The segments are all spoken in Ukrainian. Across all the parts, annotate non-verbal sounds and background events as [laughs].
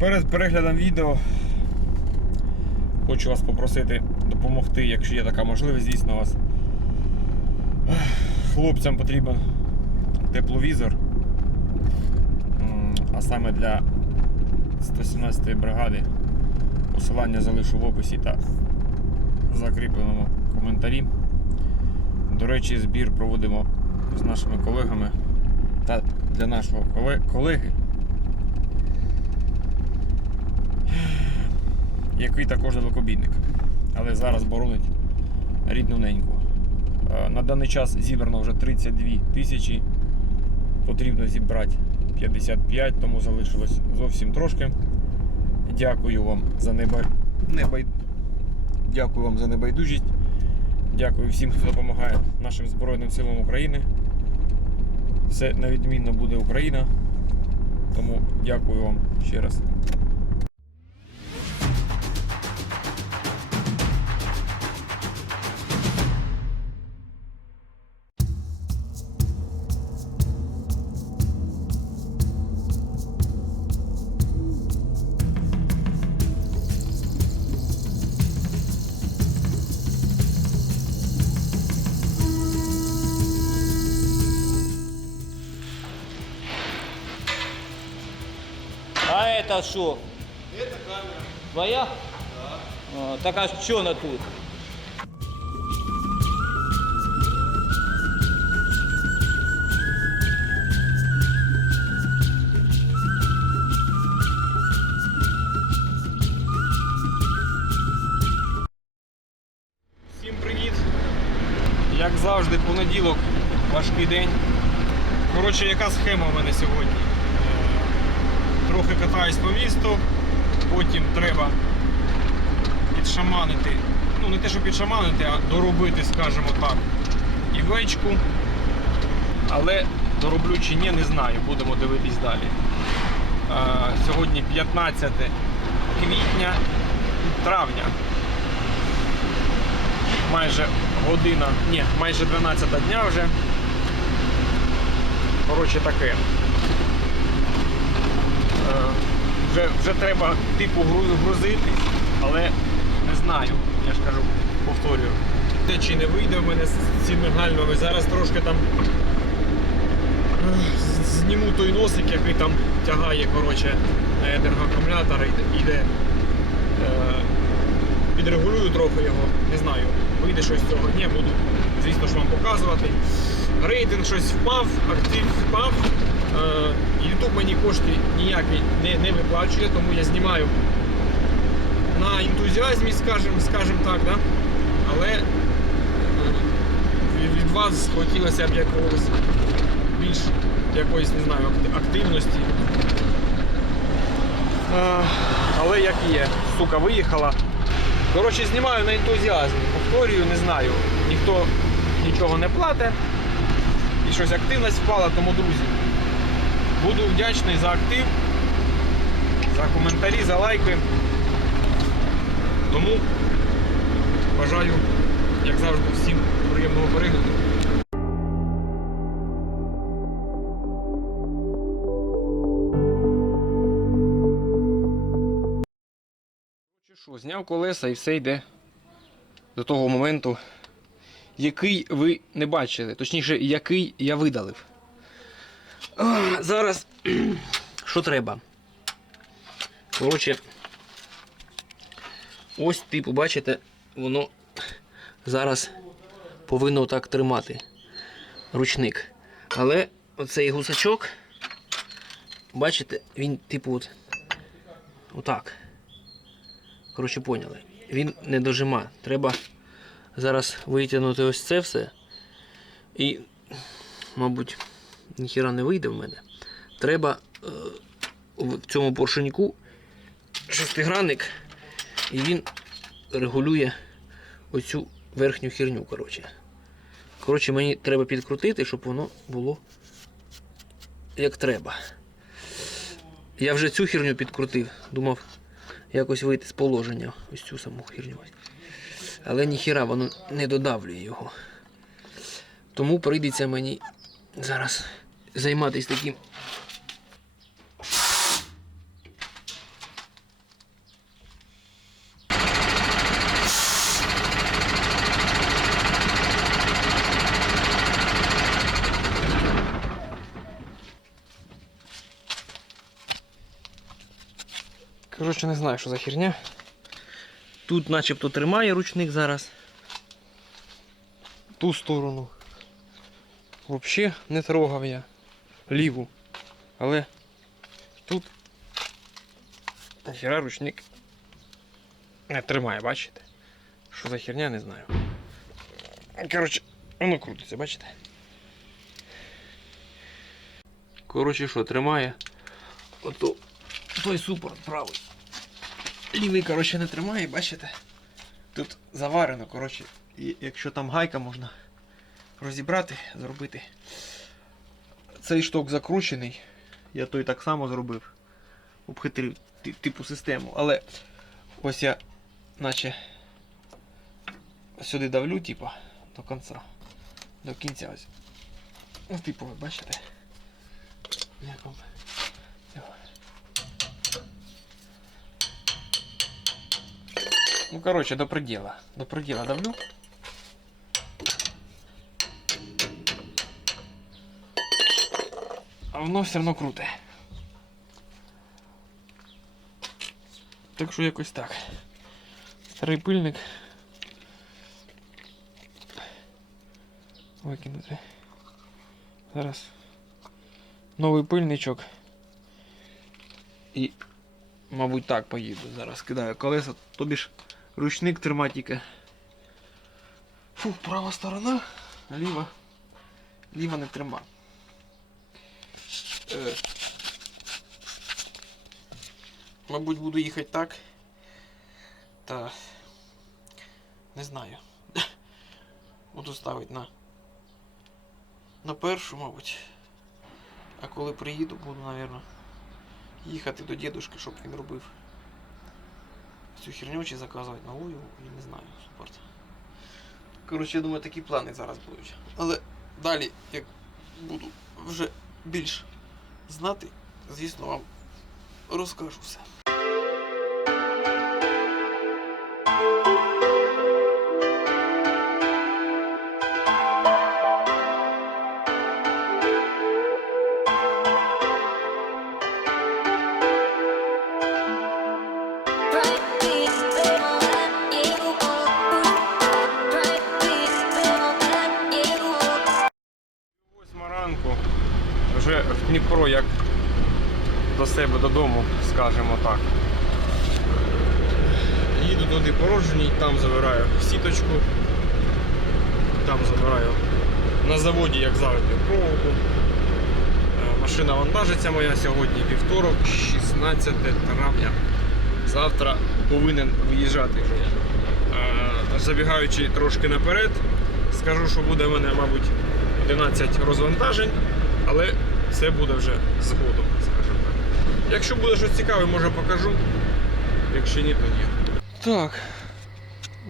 Перед переглядом відео хочу вас попросити допомогти, якщо є така можливість, звісно, вас. Хлопцям потрібен тепловізор, а саме для 117-ї бригади. Посилання залишу в описі та в закріпленому коментарі. До речі, збір проводимо з нашими колегами та для нашого колеги, який також далекобійник, але зараз боронить рідну неньку. Е, На даний час зібрано вже 32 тисячі. Потрібно зібрати 55, тому залишилось зовсім трошки. Дякую вам за неба... небай... Дякую вам за небайдужість. Дякую всім, хто допомагає нашим Збройним силам України. Все невідмінно буде Україна. Тому дякую вам ще раз. А это что? Это камера. Твоя? Да. так а что она тут? Всім привіт! Як завжди, понеділок, важкий день. Коротше, яка схема в мене сьогодні? Трохи катаюсь по місту, потім треба підшаманити. Ну, не те, що підшаманити, а доробити, скажімо так, івечку. Але дороблю чи ні, не знаю, будемо дивитись далі. Сьогодні 15 квітня, травня майже година, ні, майже 12 дня вже. Коротше таке. Вже, вже треба типу грузитись, але не знаю, я ж кажу, повторюю. Те чи не вийде в мене з цими гальмами. Зараз трошки там зніму той носик, який там тягає коротше, на енергоакумулятор, іде- іде. Е, підрегулюю трохи його, не знаю, вийде щось з цього. Ні, буду, звісно ж, вам показувати. Рейтинг щось впав, актив впав. Е, YouTube мені кошти ніякі не, не виплачує, тому я знімаю на ентузіазмі, скажімо, скажімо так, да? але е, від- вас хотілося б якогось більш якоїсь, не знаю, активності. Е, Але як є, сука виїхала. Коротше, знімаю на ентузіазмі. Повторюю, не знаю. Ніхто нічого не платить. І щось активність впала, тому друзі. Буду вдячний за актив, за коментарі, за лайки. Тому бажаю, як завжди, всім приємного перегляду. Що, зняв колеса і все йде до того моменту, який ви не бачили, точніше, який я видалив. Зараз [clears throat] що треба? Коротше, ось, типу, бачите, воно зараз повинно так тримати ручник. Але оцей гусачок, бачите, він, типу, от, отак. Коротше, поняли. Він не дожима. Треба зараз витягнути ось це все. І, мабуть, ніхіра не вийде в мене. Треба е, в цьому поршеньку шестигранник, і він регулює оцю верхню херню. Коротше. Коротше, мені треба підкрутити, щоб воно було як треба. Я вже цю херню підкрутив. Думав, якось вийти з положення ось цю саму херню. Але ніхіра воно не додавлює його. Тому прийдеться мені зараз займатися таким. Коротше, не знаю, що за херня. Тут начебто тримає ручник зараз. Ту сторону. Взагалі не трогав я ліву. Але тут хера ручник не тримає, бачите? Що за херня, не знаю. Коротше, воно крутиться, бачите? Коротше, що, тримає. Ото той супорт правий. Лівий, коротше, не тримає, бачите? Тут заварено, коротше, і якщо там гайка можна розібрати, зробити. Цей шток закручений. Я той так само зробив. Обхитрив типу систему. Але ось я наче сюди давлю, типу, до кінця. До кінця ось. Ну, типу, ви бачите? Як? Ну, короче, до предела. До предела давлю. Воно все одно круте. Так що якось так. Старий пильник. Викинути. Зараз. Новий пильничок. І, мабуть, так поїду. Зараз кидаю колеса, тобі ж ручник триматіка. Фу, права сторона, ліва. Ліва не трима. Е, мабуть, буду їхати так. Та не знаю. [laughs] Буду ставити на. На першу, мабуть. А коли приїду, буду, напевно, їхати до дідушки, щоб він робив цю херню чи заказувати нову, я не знаю, супорт. Коротше, я думаю, такі плани зараз будуть. Але далі, як буду вже більш знати, звісно, вам розкажу все. Заводі, як завжди, проводу. Е, Машина вантажиться моя сьогодні вівторок, 16 травня. Завтра повинен виїжджати. Е, Забігаючи трошки наперед, скажу, що буде в мене, мабуть, 11 розвантажень, але це буде вже згодом, скажімо так. Якщо буде щось цікаве, може покажу. Якщо ні, то ні. Так.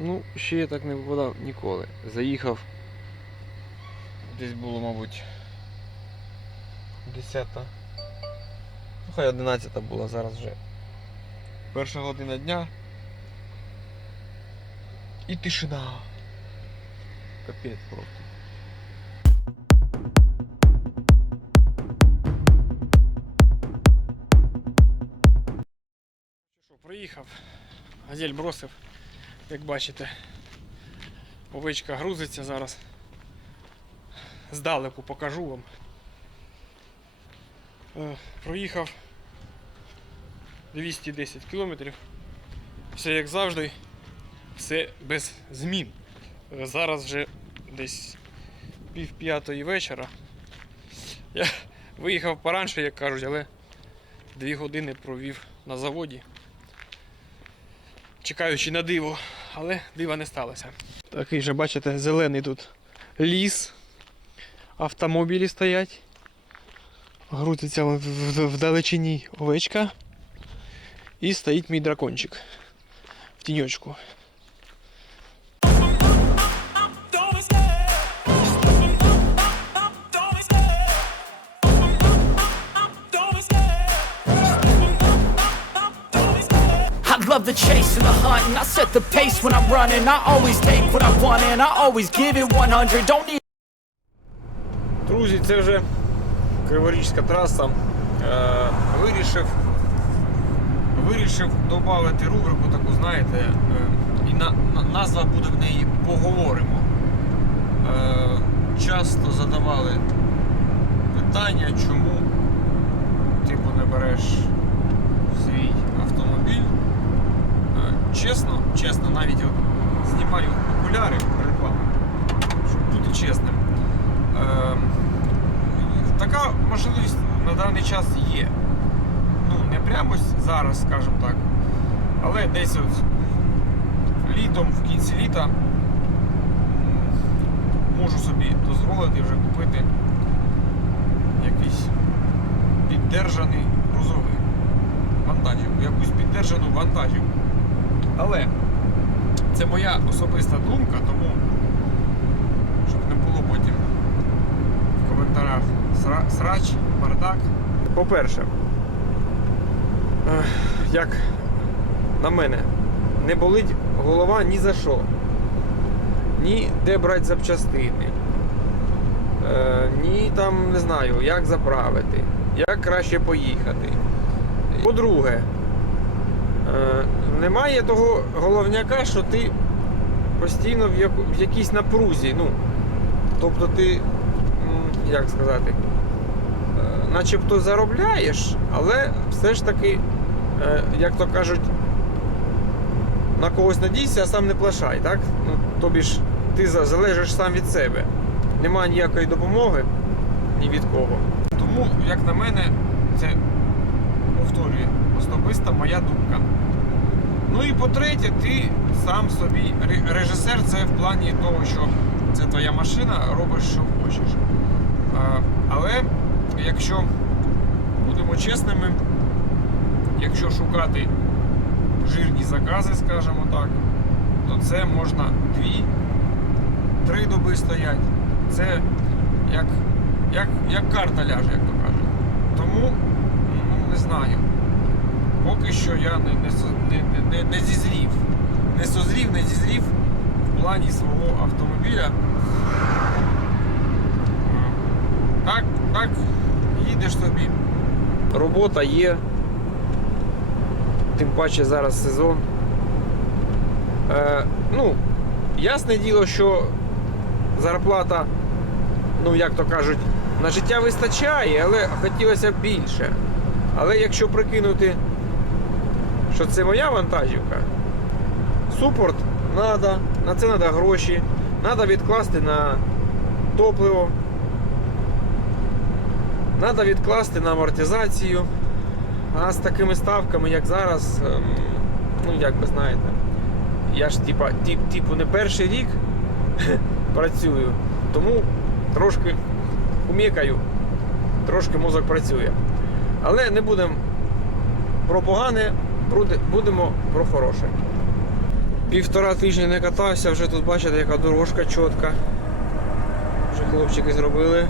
Ну, ще я так не випадав ніколи. Заїхав. Десь було, мабуть. 10. Ну, хай 11 була зараз вже. Перша година дня. І тишина. Капець просто. Приїхав, газель бросив, як бачите, овечка грузиться зараз. Здалеку покажу вам. Е, Проїхав 210 кілометрів. Все як завжди, все без змін. Е, Зараз вже десь пів п'ятої вечора. Я виїхав поранше, як кажуть, але дві години провів на заводі, чекаючи на диво, але дива не сталося. Такий же, бачите, зелений тут ліс, автомобілі стоять. Грузиться в- вдалечині овечка. І стоїть мій дракончик в тіньочку. Love the chase and the hunt, and I set the pace when I'm running. I always take what I want, and I always give it 100. Don't need Друзі, це вже Криворізька траса. Е, вирішив, вирішив додати рубрику таку, знаєте, е, і на, на- назва буде в неї Поговоримо. Е, часто задавали питання, чому типу не береш свій автомобіль. Чесно, чесно, навіть знімаю окуляри перед вами, щоб бути чесним. Е, така можливість на даний час є. Ну, не прямо зараз, скажімо так, але десь от літом, в кінці літа можу собі дозволити вже купити якийсь піддержаний грузовий вантажівку, якусь піддержану вантажівку. Але це моя особиста думка, тому щоб не було потім сра- срач, бардак. По-перше, як на мене, не болить голова ні за що. Ні де брати запчастини. Е, ні там не знаю, як заправити, як краще поїхати. По-друге, е, немає того головняка, що ти постійно в, якійсь напрузі. Ну, тобто ти, як сказати, е, начебто заробляєш, але все ж таки, е, як то кажуть, на когось надійся, а сам не плашай, так? Ну, тобі ж ти залежиш сам від себе. Нема ніякої допомоги ні від кого. Тому, як на мене, це повторюю, особиста моя думка. Ну і по-третє, ти сам собі режисер це в плані того, що це твоя машина, робиш, що хочеш. Але якщо будемо чесними, якщо шукати жирні закази, скажімо так, то це можна дві, три доби стоять. Це як, як, як карта ляже, як то кажуть. Тому ну, не знаю. Поки що я не, не, не, не, не зізрів. Не созрів, не зізрів в плані свого автомобіля. Так, так, їдеш собі. Робота є. Тим паче зараз сезон. Е, ну, ясне діло, що зарплата, ну як то кажуть, на життя вистачає, але хотілося б більше. Але якщо прикинути, що це моя вантажівка, супорт треба, на це треба гроші, треба відкласти на топливо, треба відкласти на амортизацію. А з такими ставками, як зараз, ем, ну як ви знаєте, я ж типа, тип, типу не перший рік [laughs] працюю, тому трошки умікаю, трошки мозок працює. Але не будемо про погане, будемо про хороше. Півтора тижня не катався, вже тут бачите, яка дорожка чітка. Вже хлопчики зробили.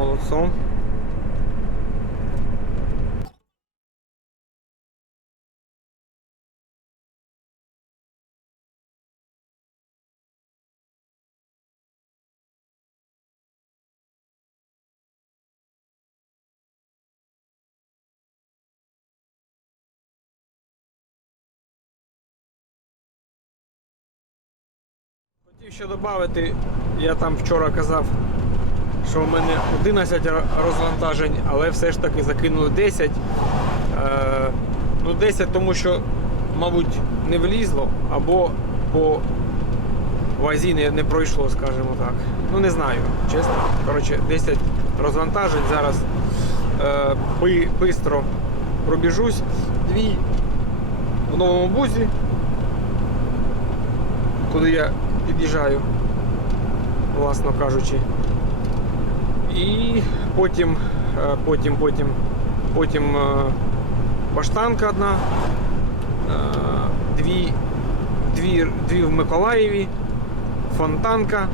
Молодцом. Хотів ще додати, я там вчора казав, що в мене 11 розвантажень, але все ж таки закинули 10. Е, ну 10 тому що, мабуть, не влізло, або по вазі не, не пройшло, скажімо так. Ну не знаю, чесно. Коротше, 10 розвантажень. Зараз е, би, бистро пробіжусь. Дві в новому бузі, куди я під'їжджаю, власно кажучи. І потім, е, потім, потім, потім е, баштанка одна, е, дві, дві, дві в Миколаєві, фонтанка,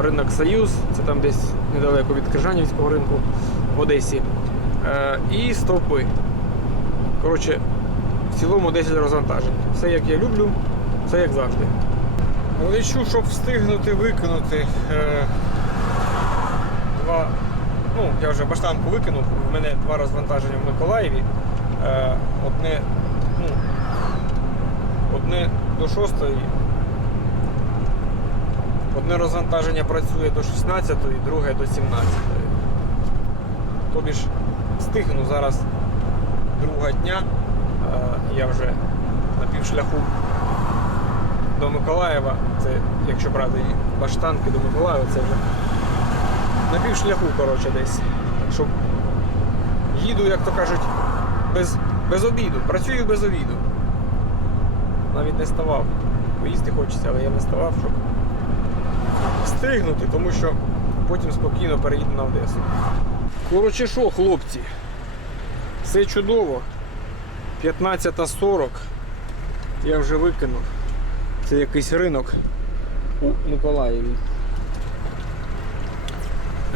ринок Союз, це там десь недалеко від Крижанівського ринку в Одесі. І стовпи. Коротше, в цілому 10 розвантажень. Все як я люблю, все як завжди. Лечу, щоб встигнути викинути два. Ну, я вже баштанку викинув, в мене два розвантаження в Миколаєві. е, одне, ну, одне до 6, одне розвантаження працює до 16, друге до 17. Тобі ж стигну зараз друга дня, е, я вже на півшляху до Миколаєва, це якщо брати баштанки до Миколаєва, це вже на півшляху, коротше, десь. Так що їду, як то кажуть, без, без обіду. Працюю без обіду. Навіть не ставав. Поїсти хочеться, але я не ставав, щоб встигнути, тому що потім спокійно переїду на Одесу. Коротше що, хлопці, все чудово. 15.40. Я вже викинув. Це якийсь ринок у Миколаєві.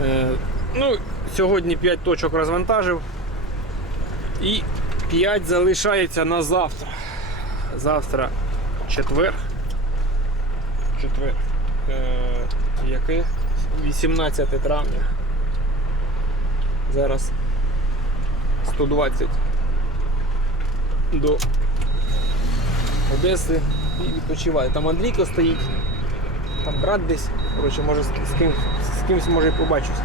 Е, ну, сьогодні 5 точок розвантажив. І 5 залишається на завтра. Завтра четвер. Четвер. Е, яке? 18 травня. Зараз 120 до Одеси і відпочиваю. Там Андрійко стоїть, там брат десь. Коротше, може з, з, ким, з кимось може і побачусь.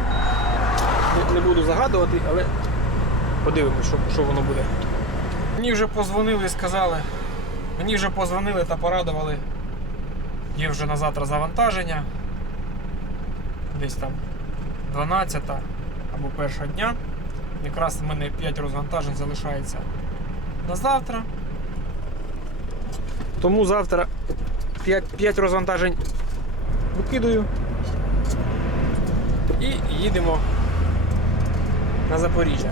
Не, не буду загадувати, але подивимось, що, що воно буде. Мені вже позвонили і сказали. Мені вже позвонили та порадували. Є вже на завтра завантаження. Десь там 12 або першого дня. Якраз в мене 5 розвантажень залишається на завтра. Тому завтра 5, 5 розвантажень викидаю і їдемо на Запоріжжя.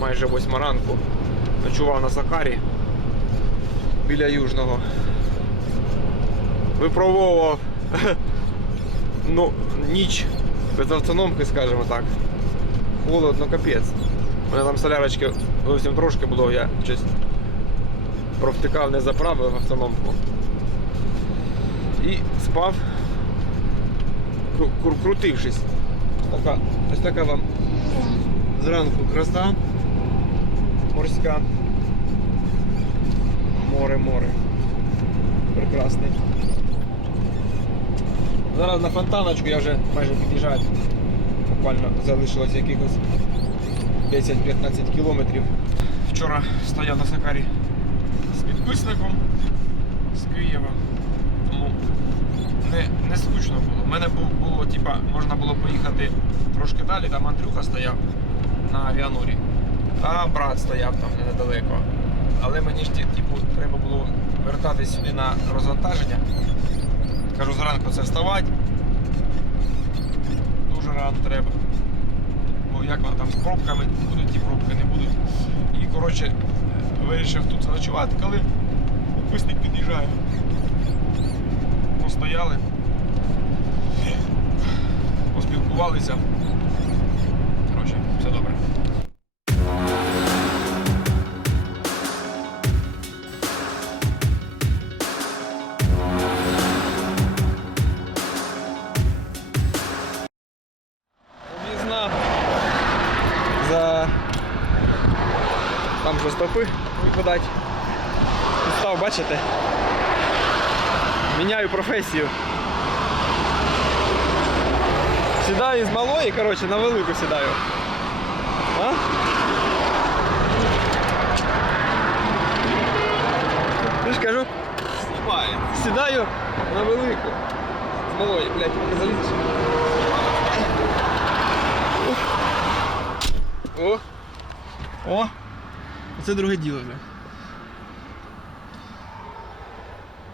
Майже восьма ранку. Ночував на Сакарі біля Южного. Випробовував [laughs] ну, ніч без автономки, скажімо так. Холодно, капець. У мене там солярочки зовсім трошки було, я щось провтикав, не заправив автономку. І спав, кру- кру- крутившись. Така, ось така вам зранку краса морська. Море, море. Прекрасне. Зараз на фонтаночку я вже майже під'їжджаю. Буквально залишилось якихось 10-15 кілометрів. Вчора стояв на Сакарі з підписником з Києва. Тому не, не скучно було. У мене бу- було, типа, можна було поїхати трошки далі, там Андрюха стояв на авіанурі. Та брат стояв там недалеко. Але мені ж типу, треба було вертатись сюди на розвантаження. Кажу, зранку це вставати. Дуже рано треба. Бо як воно там з пробками будуть, ті пробки не будуть. І коротше вирішив тут заночувати, коли описник під'їжджає. Постояли, поспілкувалися. Коротше, все добре. професію. Сідаю з малої, коротше, на велику сідаю. А? Я ж кажу, сідаю на велику. З малої, блядь, не залізеш. О! О! Це друге діло вже.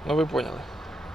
Ну ви поняли.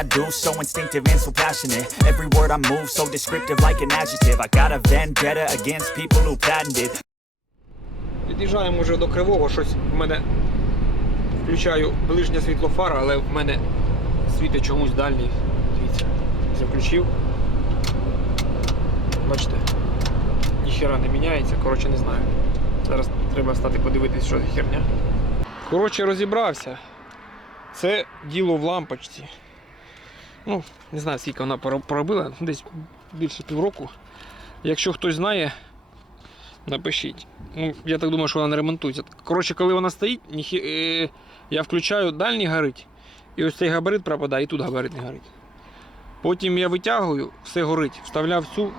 I do, so instinctive and so passionate. Every word I move, so descriptive like an adjective. I got a vendetta against people who patented Під'їжджаємо вже до кривого, щось в мене включаю ближнє світло фара, але в мене світить чомусь дальній. Дивіться, це включив. Бачите, ніхера не міняється, коротше не знаю. Зараз треба стати подивитись, що за херня. Коротше, розібрався. Це діло в лампочці. Ну, не знаю, скільки вона проробила, десь більше півроку. Якщо хтось знає, Напишіть. Ну, я так думаю, що вона не ремонтується. Коротше, коли вона стоїть, е, я включаю дальній горить, і ось цей габарит пропадає, і тут габарит не горить. Потім я витягую, все горить, вставляв цю.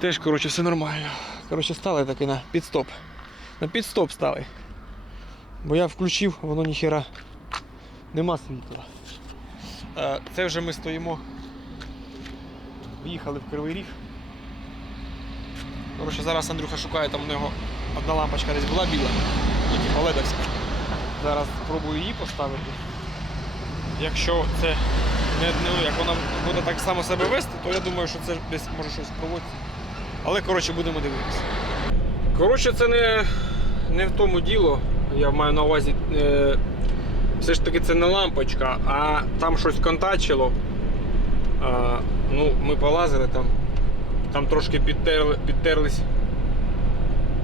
Теж, коротше, все нормально. Коротше, стали таки на підстоп. На підстоп стали. Бо я включив, воно ніхера нема світла. Е, Це вже ми стоїмо. В'їхали в Кривий Ріг. Коротше, зараз Андрюха шукає, там у нього одна лампочка десь була біла, і типу ледовська. Зараз спробую її поставити. Якщо це не, ну, як вона буде так само себе вести, то я думаю, що це десь може щось проводиться. Але коротше будемо дивитися. Коротше, це не, не в тому діло. Я маю на увазі. Е, все ж таки це не лампочка, а там щось контачило. А, ну, ми полазили там. Там трошки підтерли, підтерлись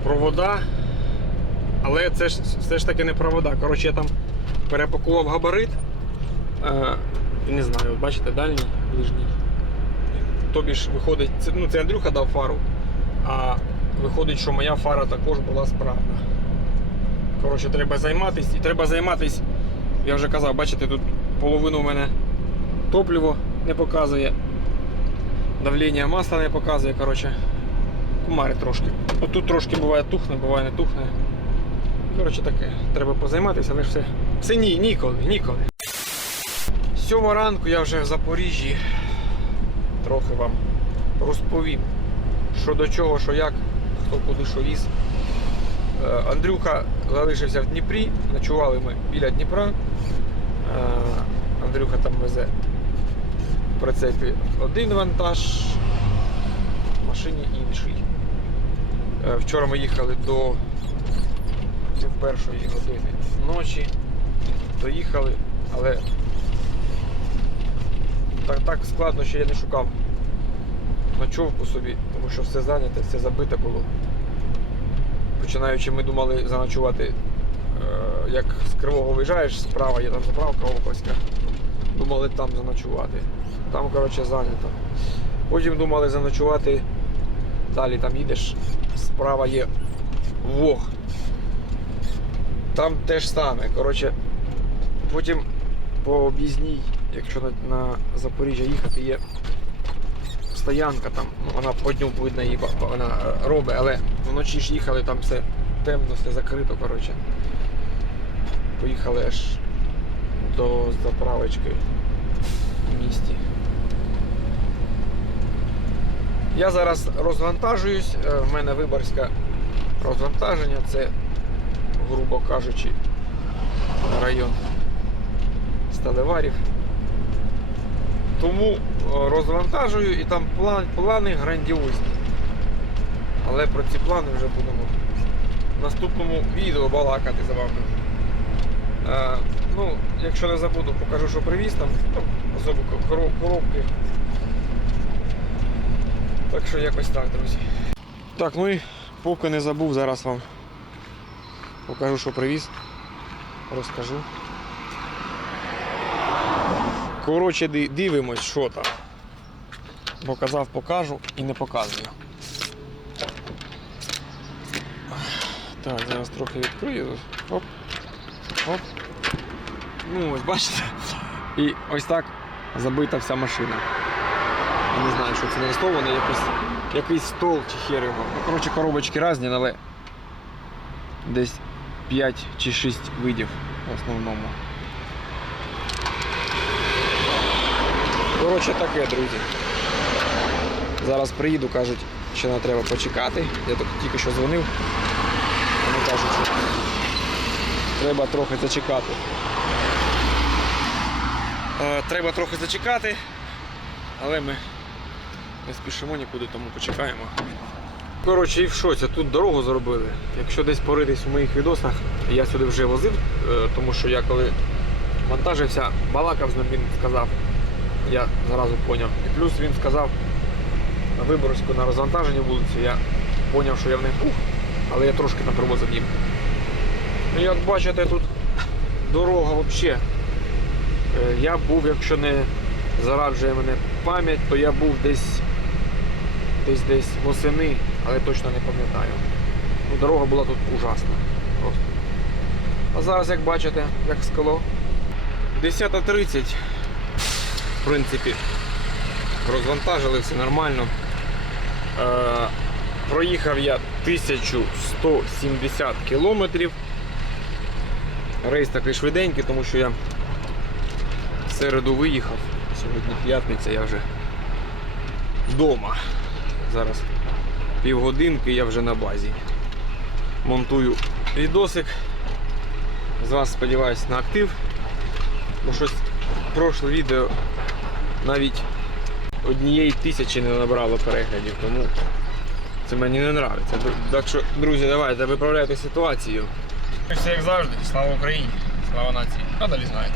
провода, але це ж все ж таки не провода. Коротше, я там перепакував габарит. Е, і не знаю, от бачите, дальній, ближній. Тобі ж виходить, це, ну, це Андрюха дав фару, а виходить, що моя фара також була справна. Коротше, треба займатися. І треба займатися, я вже казав, бачите, тут половину у мене топливо не показує. Давлення масла не показує, коротше, кумари трошки. От тут трошки буває тухне, буває не тухне. Коротше таке, треба позайматися, але ж все. Все ні, ніколи, ніколи. Сьома ранку я вже в Запоріжжі. Трохи вам розповім, що до чого, що як, хто куди що віз. Е, Андрюха залишився в Дніпрі, ночували ми біля Дніпра. Е, Андрюха там везе в прицепі один вантаж, в машині інший. Е, Вчора ми їхали до першої години ночі. Доїхали, але так, так складно, що я не шукав ночовку собі, тому що все зайняте, все забите було. Починаючи, ми думали заночувати, е, як з Кривого виїжджаєш, справа є там заправка Оковська. Думали там заночувати. Там, коротше, зайнято. Потім думали заночувати. Далі там їдеш, справа є Вог. Там те ж саме. Коротше, потім по об'їзній, якщо на, на Запоріжжя їхати, є стоянка там, ну, вона по дню видно її, вона робить, але вночі ж їхали, там все темно, все закрито, коротше. Поїхали аж до заправочки в місті. Я зараз розвантажуюсь, е, в мене виборське розвантаження, це, грубо кажучи, район Сталеварів. Тому е, розвантажую і там план, плани грандіозні. Але про ці плани вже будемо в наступному відео балакати з вами. Е, ну, якщо не забуду, покажу, що привіз там, ну, особливо коробки. Так що якось так, друзі. Так, ну і поки не забув, зараз вам покажу, що привіз. Розкажу. Коротше, дивимось, що там. Показав, покажу і не показую. Так, зараз трохи відкрию. Оп. Оп. Ну, ось бачите. І ось так забита вся машина. Я не знаю, що це нарисовано, якийсь, якийсь стол чи хер його. Ну, коротше, коробочки різні, але десь 5 чи 6 видів в основному. Коротше, таке, друзі. Зараз приїду, кажуть, що нам треба почекати. Я тільки що дзвонив. Вони кажуть, що треба трохи зачекати. Е, Треба трохи зачекати, але ми не спішимо нікуди, тому почекаємо. Коротше, і в шоці, тут дорогу зробили. Якщо десь поритись у моїх відосах, я сюди вже возив, е, тому що я коли вантажився, балакав з ним, він сказав, я зразу зрозумів. І плюс він сказав Виборську на розвантаженні вулиці, я зрозумів, що я в них був, але я трошки там привозив їм. Ну, як бачите, тут дорога взагалі. Я був, якщо не зараджує мене пам'ять, то я був десь десь десь восени, але точно не пам'ятаю. Ну, дорога була тут ужасна. Просто. А зараз, як бачите, як скало. 10.30, в принципі, розвантажили все нормально. Е, проїхав я 1170 кілометрів. Рейс такий швиденький, тому що я в середу виїхав. Сьогодні п'ятниця, я вже вдома. Зараз півгодинки я вже на базі. Монтую відосик. З вас сподіваюся на актив. Бо щось прошле відео навіть однієї тисячі не набрало переглядів, тому це мені не подобається. Так що, друзі, давайте виправляйте ситуацію. Все як завжди. Слава Україні! Слава нації! А далі знаєте.